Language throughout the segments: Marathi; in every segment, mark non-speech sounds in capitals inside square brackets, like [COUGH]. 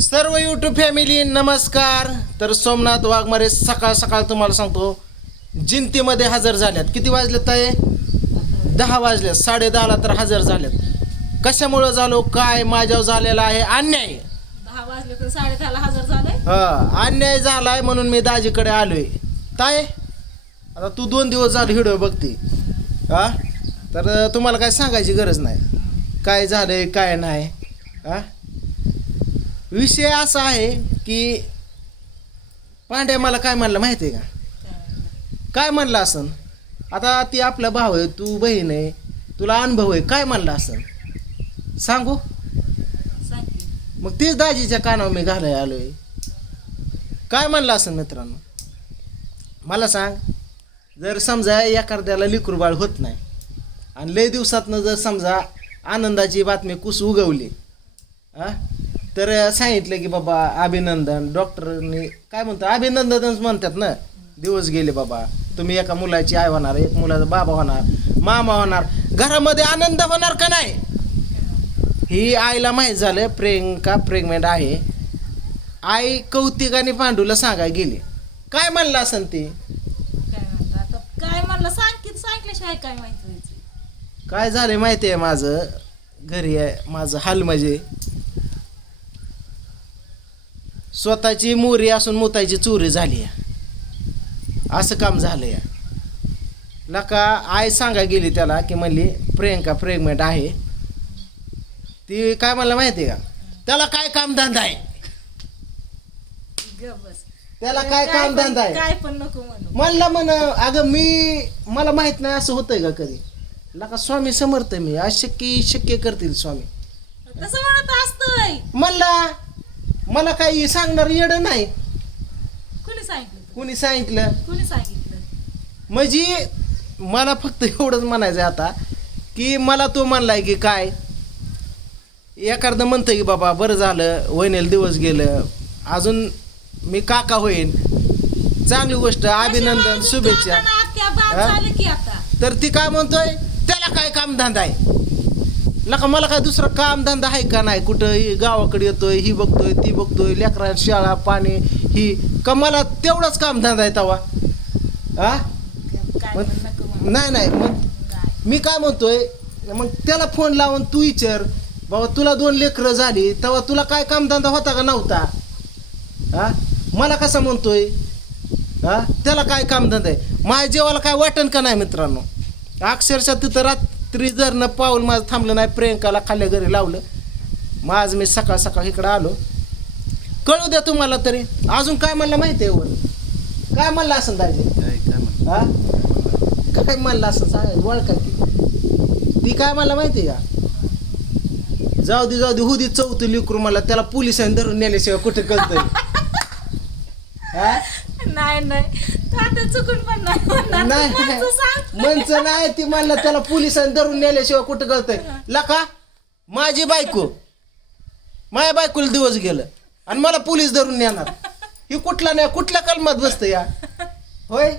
सर्व युट्यूब फॅमिली नमस्कार. तर सोमनाथ वाघमारे सकाळ सकाळ तुम्हाला सांगतो जिंतीमध्ये हजर झाल्यात. किती वाजले ताई? दहा वाजले. साडे दहाला तर हजर झाल्यात कशामुळं झालो? काय माझ्यावर झालेला आहे? अन्याय. दहा वाजले तर साडे दहाला हजर झाले. हा अन्याय झालाय म्हणून मी दाजीकडे आलोय. ताय आता तू दोन दिवस झाले व्हिडिओ बघते. हा? तर तुम्हाला काय सांगायची गरज नाही. काय झालंय काय नाही. हा? विषय असा आहे की पांड्या मला काय म्हणलं माहिती आहे का? काय म्हणलं असन? आता ती आपला भाव आहे तू बहीण आहे तुला अनुभव आहे काय म्हणलं असन? सांगू? सांग मग तेच दाजीच्या कानावर मी घालाय आलोय. काय म्हणलं असं मित्रांनो? मला सांग जर समजा एखाद्याला लिकुरबाळ बाळ होत नाही आणि लय दिवसातनं जर समजा आनंदाची बातमी कुस उगवली हा तर सांगितलं की बाबा अभिनंदन. डॉक्टरनी काय म्हणतो? अभिनंदनच म्हणतात ना. दिवस गेले बाबा. तुम्ही एका मुलाची आई होणार एक मुलाचा बाबा होणार मामा होणार. घरामध्ये आनंद होणार का नाही? ही आईला माहीत झालं प्रियंका प्रेग्नेंट आहे. आई कौतिकाने पांडूला सांगाय गेली. काय म्हणलं असन ती? काय म्हणता? आता काय म्हणलं? सांग की सांगितल्याशिवाय काय माहिती? काय झालं माहिती आहे माझं? घरी आहे माझं हाल म्हणजे स्वतःची मोरी असून मुताची चोरी झाली आहे. असं काम झालं या लका आई सांगा गेली त्याला की म्हणली प्रियंका प्रेग्नेंट आहे. ती काय म्हणलं माहिती आहे का? त्याला काय कामधंदा आहे? ग बस. त्याला काय पण- कामधंदा आहे? काय पण नको म्हणू. म्हणलं म्हण अगं मी मला माहीत नाही असं होतंय का कधी? लका स्वामी समर्थ आहे मी. अशक्य शक्य करतील स्वामी. म्हणला मला काही सांगणार येडं नाही. कुणी सांगितलं तुला? कुणी सांगितलं? कुणी सांगितलं? म्हणजे मला फक्त एवढंच म्हणायचं आता की मला तो म्हणलाय की काय एखादं म्हणतं की बाबा बरं झालं वहिनेल दिवस गेलं अजून मी काका होईन. चांगली गोष्ट अभिनंदन शुभेच्छा. हा? तर ती काय म्हणतोय? त्याला काय कामधंदा आहे? लका मला काय दुसरा कामधंदा आहे का नाही? कुठं ही गावाकडे येतोय ही बघतोय ती बघतोय लेकरा शाळा पाणी ही. का मला तेवढाच कामधंदा आहे तवा? हा नको नाही नाही मग मी काय म्हणतोय मग त्याला फोन लावून तू विचार. बाबा तुला दोन लेकरं झाली तेव्हा तुला काय कामधंदा होता का नव्हता? हा मला कसं म्हणतोय? हा त्याला काय कामधंदा आहे? माझ्या जेवाला काय वाटण का नाही मित्रांनो? अक्षरशः तिथं रात्री जर न पाऊल माझं थांबलं नाही प्रियंकाला खाल्ल्या घरी लावलं मग आज मी सकाळ सकाळ इकडं आलो. कळू द्या तुम्हाला तरी अजून काय म्हणलं माहिती आहे वर काय म्हणलं असं दाजी? हा? काय म्हणलं असं सांग ओळखा की. ती काय मला माहिती आहे का? जाऊ दे जाऊ दे हुदी चौथी लिकरू मला त्याला पोलिसांनी धरून नेल्याशिवाय कुठे कळतंय? [LAUGHS] हा? नाही नाही. तू आता चुकून पण नाही म्हणणार. तू नाही. म्हणतो सांग. मंच नाही ती म्हणलं त्याला पोलिसांनी धरून नेल्याशिवाय कुठं कळतंय लका माझी बायको माझ्या बायकोला दिवस गेलं आणि मला पोलीस धरून नेणार. ही कुठला नाही कुठल्या कलमात बसतं या? होय?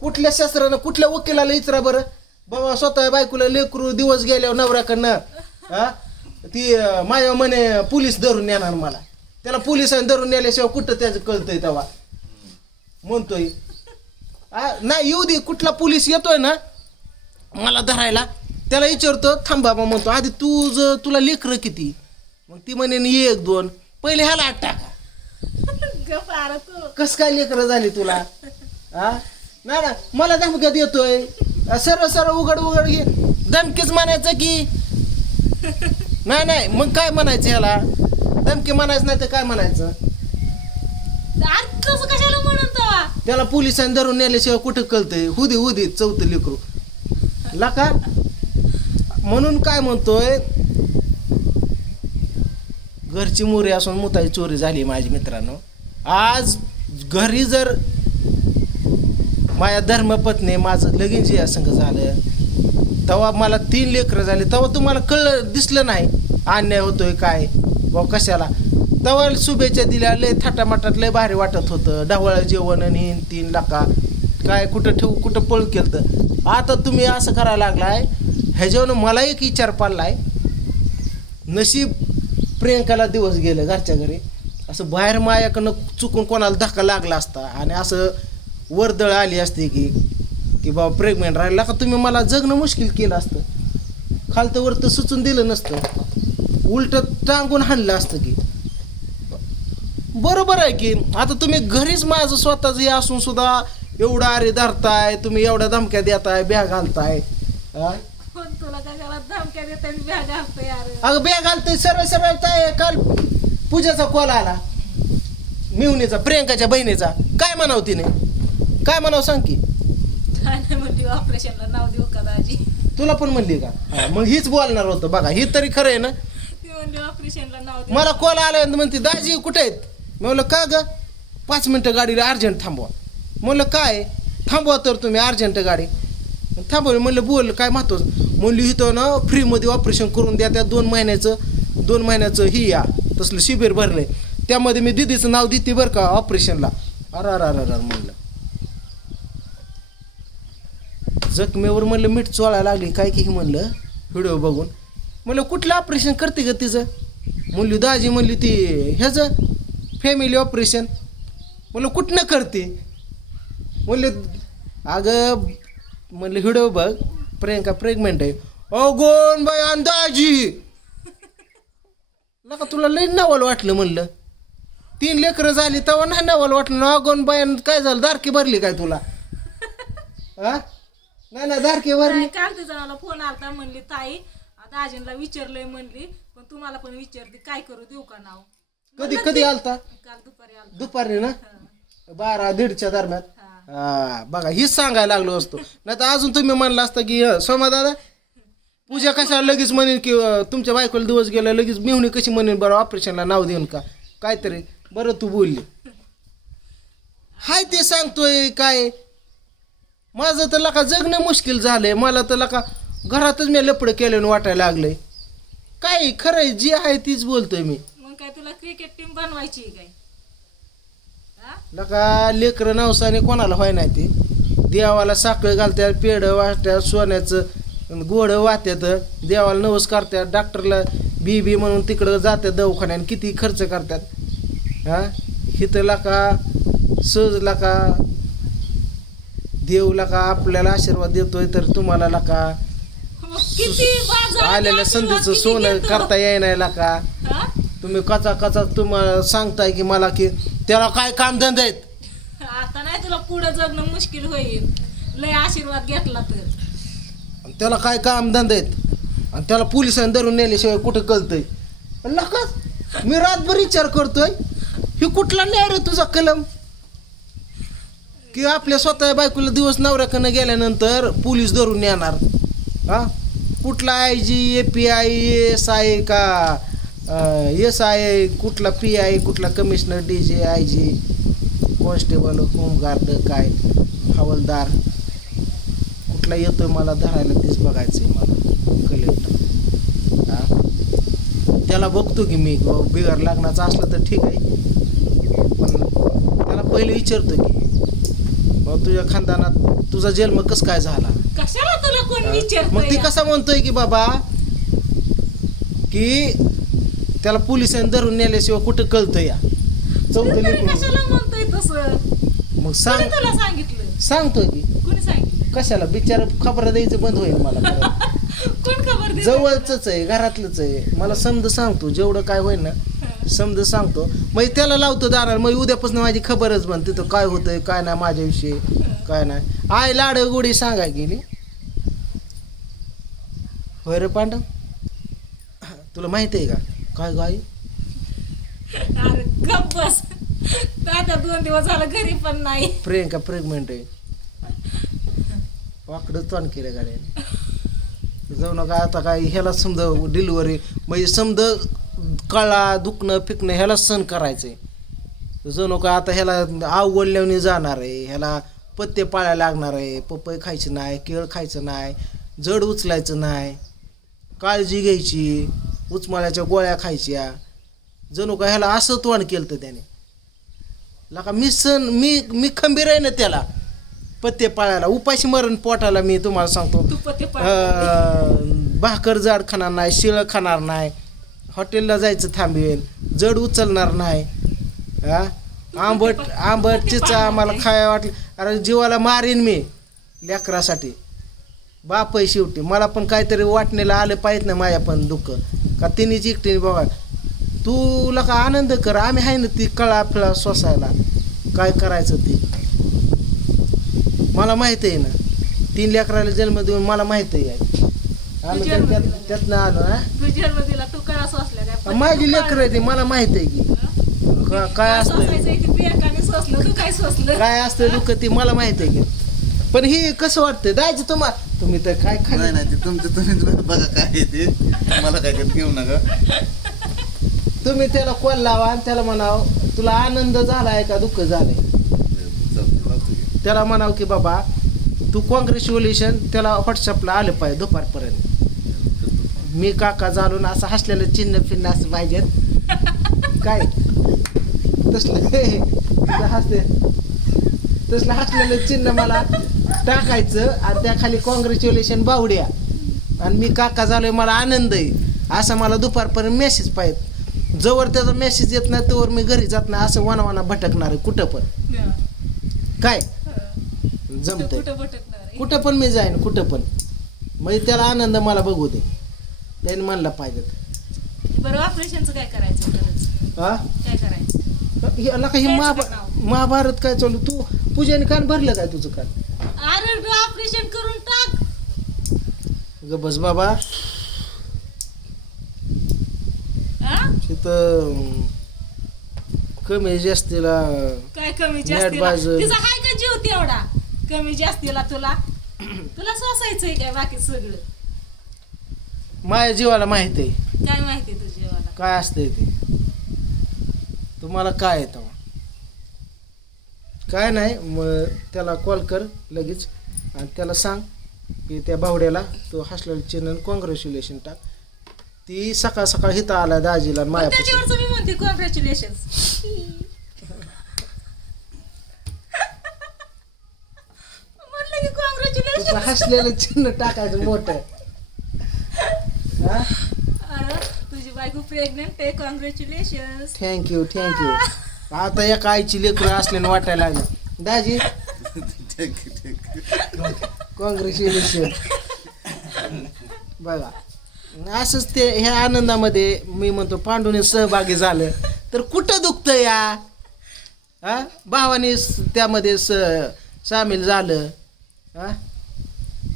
कुठल्या शस्त्रानं कुठल्या वकिलाला इचरा बरं? बाबा स्वतः बायकोला लेकरू दिवस गेल्यावर नवऱ्याकडनं हा? ती अं, माझ्या म्हणे पोलीस धरून नेणार मला. त्याला पोलिसांनी धरून नेल्याशिवाय कुठं त्याचं कळतंय तेव्हा? म्हणतोय. आ, नाही येऊ दे कुठला पोलीस येतोय ना मला धरायला त्याला विचारतो थांब बाबा म्हणतो आधी तू ज तुला लेकरं किती? मग ती म्हणे "न एक दोन पहिले ह्याला आठ टाका. [LAUGHS] कस काय लेकरं झाली तुला? हा नाही ना मला धमक्यात येतोय सर्व सर्व उघड उघड घे धमकीच म्हणायचं की. नाही नाही मग काय म्हणायचं ह्याला? धमकी म्हणायचं नाही तर काय म्हणायचं अरे तसं कशाला म्हणून तवा त्याला पोलिसांनी धरून नेल्याशिवाय कुठं कळतंय? हुदी हुदी चौथं लेकरू. लका म्हणून काय म्हणतोय? घरची मोरी असून मुताची चोरी झाली माझ्या मित्रांनो. आज घरी जर माझ्या धर्मपत्नी माझं लगीन जे या झालं तेव्हा मला तीन लेकरं झाली तेव्हा तुम्हाला कळलं दिसलं नाही. अन्याय होतोय काय? भाऊ कशाला? तेव्हा शुभेच्छा दिल्या लय थाटामाटात लय भारी वाटत होतं. ढवळं जेवण आणि तीन लाका काय कुठं ठेवू कुठं पळ केलं आता तुम्ही असं करायला लागलाय ह्याच्यावर मला एक विचार पाडलाय. नशीब प्रियंकाला दिवस गेलं घरच्या घरी. असं बाहेर मायाकडनं चुकून कोणाला धक्का लागला असता आणि असं वर्दळ आली असते की की बाबा प्रेग्नेंट राहिला का तुम्ही मला जगणं मुश्किल केलं असतं. खालतं वरतं सुचून दिलं नसतं. उलट टांगून हाणलं असतं की. बरोबर आहे की आता तुम्ही घरीच माझं स्वतःच हे असून सुद्धा एवढा अरे धरताय तुम्ही एवढ्या धमक्या देताय ब्या घालताय हा? कोण तुला कशाला धमक्या देते बॅग घालतो यार? अगं घालतोय सरळ सरळ काय काल पूजाचा कॉल आला. मिवणीचा प्रियंकाच्या बहिणीचा. काय म्हणाव तिने? काय म्हणाव सांग की? काय नाही म्हणते ऑपरेशनला नाव देऊ का दाजी? तुला पण म्हणली का? हा, मग हीच बोलणार होतं. बघा ही तरी खरं आहे ना? ती म्हणली ऑपरेशनला नाव देऊ मला कॉल आला म्हणते दाजी कुठे आहेत? म्हणलं का ग? पाच मिनटं गाडीला अर्जंट थांबवा. म्हणलं काय? थांबवा तर तुम्ही अर्जंट गाडी. थांबवली म्हणलं बोल काय महत्वाचं? म्हणली इथं ना फ्रीमध्ये ऑपरेशन करून द्या त्या दोन महिन्याचं दोन महिन्याचं ही या. तसलं शिबिर भरलं आहे त्यामध्ये मी दिदीचं नाव देते बरं का ऑपरेशनला. अर अर अर म्हणलं. जखमेवर म्हणलं मीठ चोळायला लागली काय की? म्हणलं व्हिडिओ बघून. म्हणलं कुठलं ऑपरेशन करते ग तिचं? म्हणली दाजी म्हणली ती ह्याचं फॅमिली ऑपरेशन म्हणलं कुठनं करते? म्हणले अगं म्हणलं व्हिडिओ बघ प्रियंका प्रेग्नेंट आहे. अगोन बाई अंदाजी. नका तुला लई नवल वाटलं म्हणलं. तीन लेकरं झाली तेव्हा नाही नवल वाटलं. ना अगोन बाई काय झालं दारकी भरली काय तुला? हा? नाही ना दारकी भरली. काल तिचा मला फोन आलता म्हणली ताई दाजींना विचारलंय म्हणली पण तुम्हाला पण विचारते काय करू देऊ का नाव? कधी कधी आलता? काल दुपारी दुपारी ना. बारा दीडच्या दरम्यान? हा. बघा हीच सांगायला लागलो असतो. नाही तर अजून तुम्ही म्हणला असता की अं, सोमा दादा पूजा कशाला लगेच म्हणेन की अं, तुमच्या बायकोला दिवस गेला लगेच मिळवणी कशी म्हणेन बरं ऑपरेशनला नाव देऊन का? काहीतरी बरं तू बोलली. हाय ते सांगतोय काय माझं तर लका जगणं मुश्किल झालंय मला तर लका घरातच मी लपडं केल्यानं वाटायला लागलंय. काय खरंय जी आहे तीच बोलतोय मी. काय तुला क्रिकेट टीम बनवायची आहे काय? हा? लका लेकरं नवसाने कोणाला व्हाय नाही ते. देवाला साखळ घालतात पेढ वाटतात सोन्याचं गोडं वाहत्यात. देवाला नवस करतात डॉक्टरला बी बी म्हणून तिकडं जातात दवाखान्यात किती खर्च करतात हा? हिथं लका सहज लका. देव लका आपल्याला आशीर्वाद देतोय तर तुम्हाला लका. मग किती बाजारात आलेल्या आशीर्वाद संधीचं किती सोनं घेतो? करता येईना लका? तुम्ही कचा कचा तुम्हाला सांगताय की मला की त्याला काय कामधंदे आहेत? आता नाही तुला पुढे जगणं मुश्किल होईल. लय आशीर्वाद घेतला तर. आणि त्याला काय काम धंदे आहेत? आणि त्याला पोलिसांनी धरून नेल्याशिवाय कुठं कळतंय? नका. मी रातभर विचार करतोय. ही कुठला न्याय रे तुझा कलम? की आपल्या स्वतः बायकोला दिवस नवऱ्याकडनं गेल्यानंतर पोलीस धरून येणार हा? कुठला I G A P I S I का? एस आय कुठला पी आय कुठला commissioner D J I G constable home guard काय हवालदार कुठला येतोय मला धरायला तेच बघायचंय मला कलेक्टर हा? त्याला बघतो की मी बिगार लागण्याचं असलं तर ठीक आहे. पण त्याला पहिले विचारतो की बाबा तुझ्या खानदानात तुझा जन्म कस काय झाला? कशाला तुला कोण मग ती कसा म्हणतोय की बाबा की त्याला पोलिसांनी धरून नेल्याशिवाय कुठं कळतं या? चौथं तरी लेकरू. कशाला म्हणतोय तसं? मग कोणी सांग. तुला सांगितलं? सांगतोय की. कोणी सांगितलं? कशाला? बिचार खबर द्यायचं बंद होईल मला. परत. [LAUGHS] कोण खबर देत? जवळच आहे घरातलंच आहे. मला समज सांगतो जेवढं काय होईल ना समज सांगतो. मग त्याला लावतो दाराला. मग उद्यापासून माझी खबरच बन तिथं काय होतंय काय नाही माझ्याविषयी काय नाही. आय लाड गोडी सांगाय गेली. होय रे पांडव? तुला माहिती आहे का? काय गाई? अरे गप बस. आता दोन दिवस झालं घरी पण नाही. प्रियंका प्रेग्नेंट आहे. वाकडं तोंड केलं गाड्याने. जाऊ नका आता काय ह्याला समजा डिलिव्हरी म्हणजे समजा कळा दुखणं फिकणं ह्याला सण करायचंय. जाऊ नका आता ह्याला आवडल्याने जाणार आहे. ह्याला पत्ते पाळायला लागणार आहे. पपई खायचं नाही केळ खायचं नाही जड उचलायचं नाही. काळजी घ्यायची. उचमाळ्याच्या गोळ्या खायच्या. जणू का ह्याला असं तोंड केलं तर त्याने. लका मी सण मी मी खंबीर आहे ना त्याला. पत्ते पाळायला उपाशी मरण पोटाला मी तुम्हाला सांगतो. भाकर जाड खाणार नाही शिळं खाणार नाही. हॉटेलला जायचं थांबवेन जड उचलणार नाही. हा? आंबट आंबट चिचा आम्हाला खाया वाटलं. अरे जीवाला मारीन मी लेकरासाठी. बाप आहे शेवटी. मला पण काहीतरी वाटणीला आलं पाहिजे ना माझ्या पण दुःख. का तिनेच एकटीने बाबा तुला का आनंद कर? आम्ही आहे ना ती कळा फिळा सोसायला. काय करायचं ते? मला माहीत आहे ना. तीन लेकराला जन्म देऊन मला माहीत आहे. आम्ही. त्यातनं आलो ना माझी लेकर आहे ती मला माहीत आहे की. काय असतं काय असतं दुःख ते मला माहीत आहे की. पण हे कसं वाटतंय? दायचं तुम्हाला तुम्ही तर काय नाही खाली नाही ते तुमचं तुम्ही बघा काय आहे ते. मला काय करत घेऊ नका. तुम्ही त्याला कॉल लावा आणि त्याला म्हणाव तुला आनंद झालाय का दुःख झालंय? चालतं, लावतो की. त्याला म्हणाव की बाबा तू कॉंग्रॅच्युलेशन त्याला व्हॉट्सअपला आलं पाहिजे दुपारपर्यंत. मी काका झालो ना असं हसलेलं चिन्ह फिन्न असं पाहिजेत. काय? तसलं [LAUGHS] तसलं हसते तसलं हसलेलं चिन्ह मला टाकायचं आणि त्या खाली कॉंग्रॅच्युलेशन बावड्या. आणि मी काका झालोय मला आनंद आहे. असा मला दुपारपर्यंत मेसेज पाहिजे जवळ त्याचा मेसेज येत नाही तोवर मी घरी जात नाही असं वनावाना भटकणार आहे कुठं पण. हं. काय? हं. जमतंय. कुठं पण मी जाईन कुठं पण. म्हणजे त्याला आनंद मला बघू दे. त्याने म्हणला पाहिजे बरं ऑपरेशनचं काय करायचं हा काय करायचं? नाव. महाभारत काय चालू? तू पूजेने कान भरलं काय तुझं कान? अरे ऑपरेशन करून टाक. ग बस बाबा. हा? तिथं कमी जास्तीला काय कमी जास्तीला. तिचा हाय का जीव तेवढा? कमी जास्तीला तुला? तुला सोसायचंय काय बाकी सगळं? माझ्या जीवाला माहीत आहे. काय माहिती तुझ्या जीवाला? काय असतंय ते? तुम्हाला काय येतं? काय नाही मग त्याला कॉल कर लगेच आणि त्याला सांग की त्या बावड्याला तो हसलेलं चिन्ह कॉंग्रॅच्युलेशन टाक. ती सकाळ सकाळ हिथं आला दाजीला आणि पण मायापाशी. त्याच्यावरच मी म्हणते कॉंग्रॅच्युलेशन म्हणलं की तसं कॉंग्रॅच्युलेशन हसलेलं चिन्ह टाकायचं मोठं हा? तुझी बायको प्रेग्नेंट आहे कॉंग्रॅच्युलेशन थँक्यू थँक्यू आता एका आईची लेकरं असल्याने वाटायला लागलं दाजी? कॉंग्रॅच्युलेशन बघा. असंच ते ह्या आनंदामध्ये मी म्हणतो पांडूने सहभागी झालं. तर कुठं दुखतं या? हा? भावाने त्यामध्ये स सामील झालं. हा?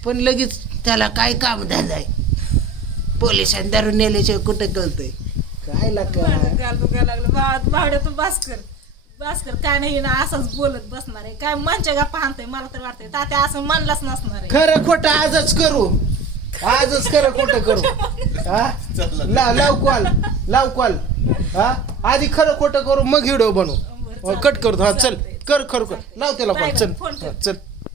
पण लगेच त्याला काय काम झालंय पोलिसांनी दारू नेल्याशिवाय कुठं कळतंय? काय लागा दुखायला लागलं? भावात भावड्या तू भास्कर भास्कर काय नाही ना असंच बोलत बसणार आहे. काय मनच्या गप्पा आणतोय मला तर वाटतंय. तात्या असं म्हणलाच नसणार आहे. खरं खोटं आजच करू. आजच खरं खोटं करू. हा? ला लाव कॉल. लाव कॉल. हा? आधी खरं खोटं करू मग व्हिडिओ बनवू कट करतो. हा चल. कर खरं कर लाव त्याला कॉल. चल. हा, चल.